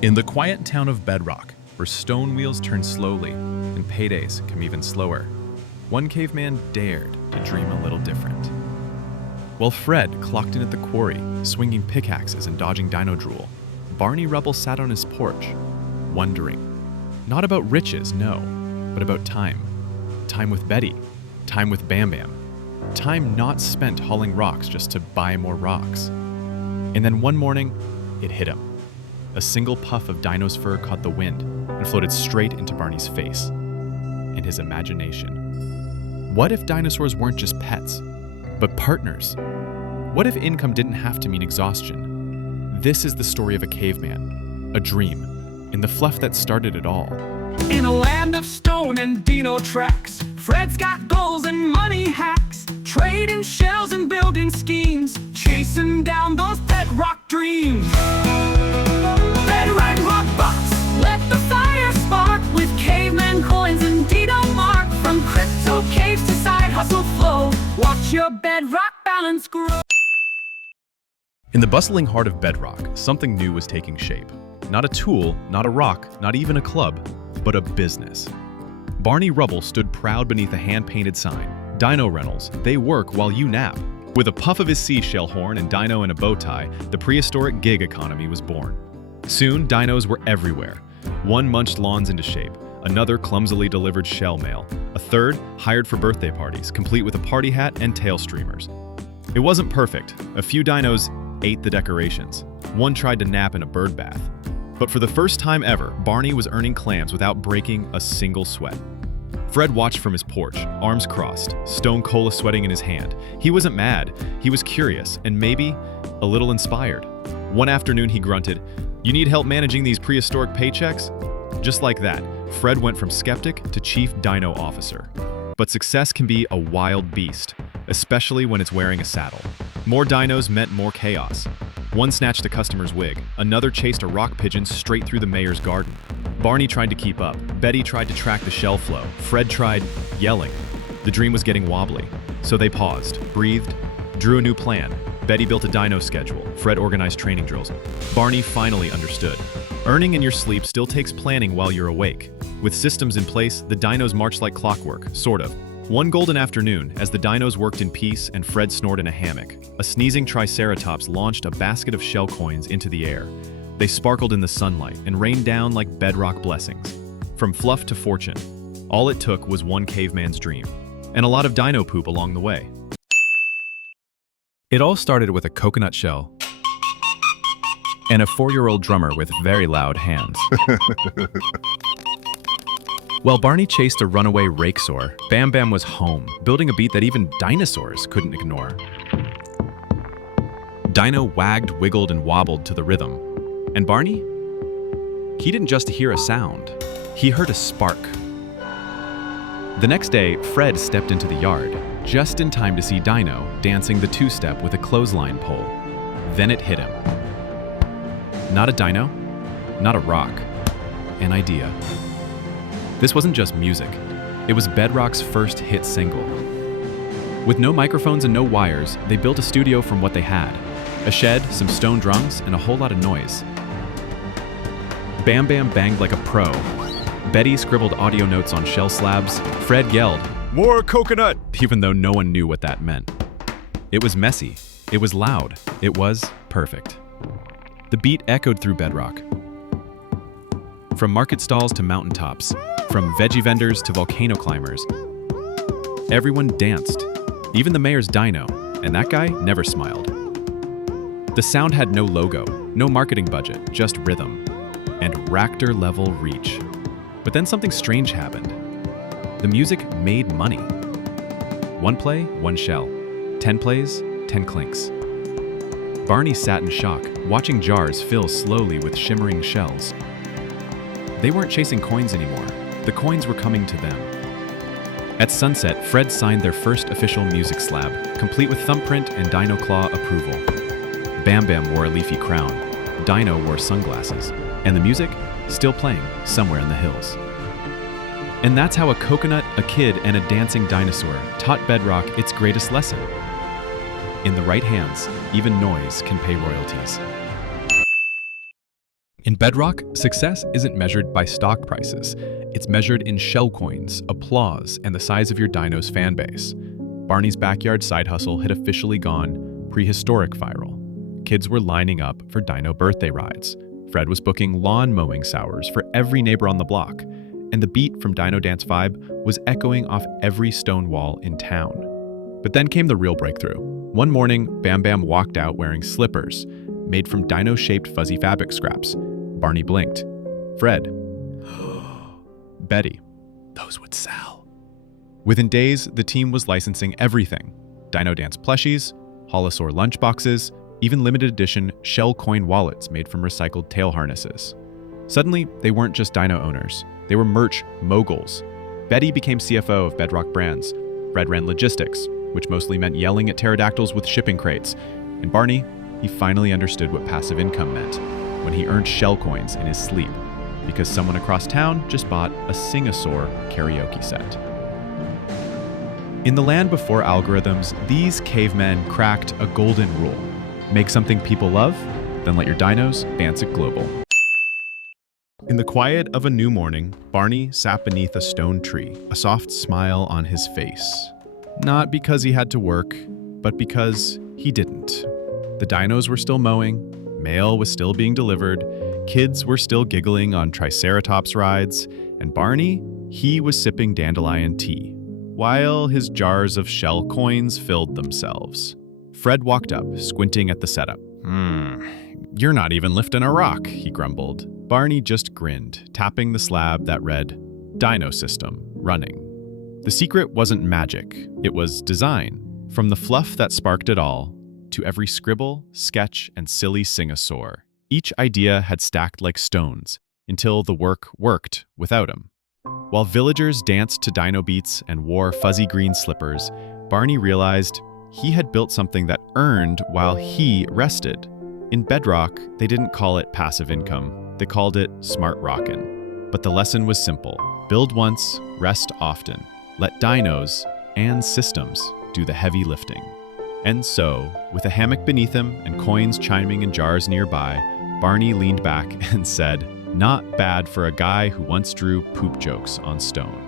In the quiet town of Bedrock, where stone wheels turn slowly and paydays come even slower, one caveman dared to dream a little different. While Fred clocked in at the quarry, swinging pickaxes and dodging dino drool, Barney Rubble sat on his porch, wondering. Not about riches, no, but about time. Time with Betty, time with Bam Bam, time not spent hauling rocks just to buy more rocks. And then one morning, it hit him. A single puff of dino's fur caught the wind and floated straight into Barney's face and his imagination. What if dinosaurs weren't just pets, but partners? What if income didn't have to mean exhaustion? This is the story of a caveman, a dream, and the fluff that started it all. In a land of stone and dino tracks, Fred's got goals and money hacks, trading shells and building schemes, chasing down those bedrock dreams. Bedrock Bucks, let the fire spark with caveman coins and dino mark. From crypto caves to side hustle flow, watch your bedrock balance grow. In the bustling heart of Bedrock, something new was taking shape. Not a tool, not a rock, not even a club, but a business. Barney Rubble stood proud beneath a hand-painted sign. Dino Rentals, they work while you nap. With a puff of his seashell horn and dino in a bow tie, the prehistoric gig economy was born. Soon, dinos were everywhere. One munched lawns into shape, another clumsily delivered shell mail, a third hired for birthday parties, complete with a party hat and tail streamers. It wasn't perfect. A few dinos ate the decorations. One tried to nap in a bird bath. But for the first time ever, Barney was earning clams without breaking a single sweat. Fred watched from his porch, arms crossed, stone cola sweating in his hand. He wasn't mad, he was curious, and maybe a little inspired. One afternoon he grunted, "You need help managing these prehistoric paychecks?" Just like that, Fred went from skeptic to chief dino officer. But success can be a wild beast, especially when it's wearing a saddle. More dinos meant more chaos. One snatched a customer's wig, another chased a rock pigeon straight through the mayor's garden. Barney tried to keep up, Betty tried to track the shell flow, Fred tried yelling. The dream was getting wobbly, so they paused, breathed, drew a new plan. Betty built a dino schedule, Fred organized training drills. Barney finally understood. Earning in your sleep still takes planning while you're awake. With systems in place, the dinos marched like clockwork, sort of. One golden afternoon, as the dinos worked in peace and Fred snored in a hammock, a sneezing triceratops launched a basket of shell coins into the air. They sparkled in the sunlight and rained down like bedrock blessings. From fluff to fortune, all it took was one caveman's dream, and a lot of dino poop along the way. It all started with a coconut shell and a 4-year-old drummer with very loud hands. While Barney chased a runaway rakesaur, Bam Bam was home, building a beat that even dinosaurs couldn't ignore. Dino wagged, wiggled, and wobbled to the rhythm. And Barney? He didn't just hear a sound, he heard a spark. The next day, Fred stepped into the yard, just in time to see Dino dancing the two-step with a clothesline pole. Then it hit him. Not a dino, not a rock, an idea. This wasn't just music, it was Bedrock's first hit single. With no microphones and no wires, they built a studio from what they had. A shed, some stone drums, and a whole lot of noise. Bam Bam banged like a pro. Betty scribbled audio notes on shell slabs. Fred yelled, "More coconut!" even though no one knew what that meant. It was messy, it was loud, it was perfect. The beat echoed through Bedrock. From market stalls to mountaintops, from veggie vendors to volcano climbers, everyone danced, even the mayor's dino, and that guy never smiled. The sound had no logo, no marketing budget, just rhythm, and Raptor-level reach. But then something strange happened. The music made money. One play, one shell. 10 plays, 10 clinks. Barney sat in shock, watching jars fill slowly with shimmering shells. They weren't chasing coins anymore. The coins were coming to them. At sunset, Fred signed their first official music slab, complete with thumbprint and Dino Claw approval. Bam Bam wore a leafy crown. Dino wore sunglasses. And the music? Still playing, somewhere in the hills. And that's how a coconut, a kid, and a dancing dinosaur taught Bedrock its greatest lesson. In the right hands, even noise can pay royalties. In Bedrock, success isn't measured by stock prices. It's measured in shell coins, applause, and the size of your dino's fan base. Barney's backyard side hustle had officially gone prehistoric viral. Kids were lining up for dino birthday rides. Fred was booking lawn mowing sours for every neighbor on the block. And the beat from Dino Dance Vibe was echoing off every stone wall in town. But then came the real breakthrough. One morning, Bam Bam walked out wearing slippers, made from dino-shaped fuzzy fabric scraps. Barney blinked. Fred. Betty. Those would sell. Within days, the team was licensing everything. Dino Dance plushies, Holosaur lunchboxes, even limited edition shell coin wallets made from recycled tail harnesses. Suddenly, they weren't just dino owners. They were merch moguls. Betty became CFO of Bedrock Brands. Fred ran logistics, which mostly meant yelling at pterodactyls with shipping crates. And Barney, he finally understood what passive income meant when he earned shell coins in his sleep because someone across town just bought a Sing-a-Saur karaoke set. In the land before algorithms, these cavemen cracked a golden rule. Make something people love, then let your dinos dance it global. In the quiet of a new morning, Barney sat beneath a stone tree, a soft smile on his face. Not because he had to work, but because he didn't. The dinos were still mowing, mail was still being delivered, kids were still giggling on Triceratops rides, and Barney, he was sipping dandelion tea, while his jars of shell coins filled themselves. Fred walked up, squinting at the setup. You're not even lifting a rock, he grumbled. Barney just grinned, tapping the slab that read, Dino System, running. The secret wasn't magic, it was design. From the fluff that sparked it all, to every scribble, sketch, and silly sing-a-saur. Each idea had stacked like stones, until the work worked without him. While villagers danced to dino beats and wore fuzzy green slippers, Barney realized he had built something that earned while he rested. In Bedrock, they didn't call it passive income, they called it smart rockin'. But the lesson was simple. Build once, rest often. Let dinos and systems do the heavy lifting. And so, with a hammock beneath him and coins chiming in jars nearby, Barney leaned back and said, "Not bad for a guy who once drew poop jokes on stone."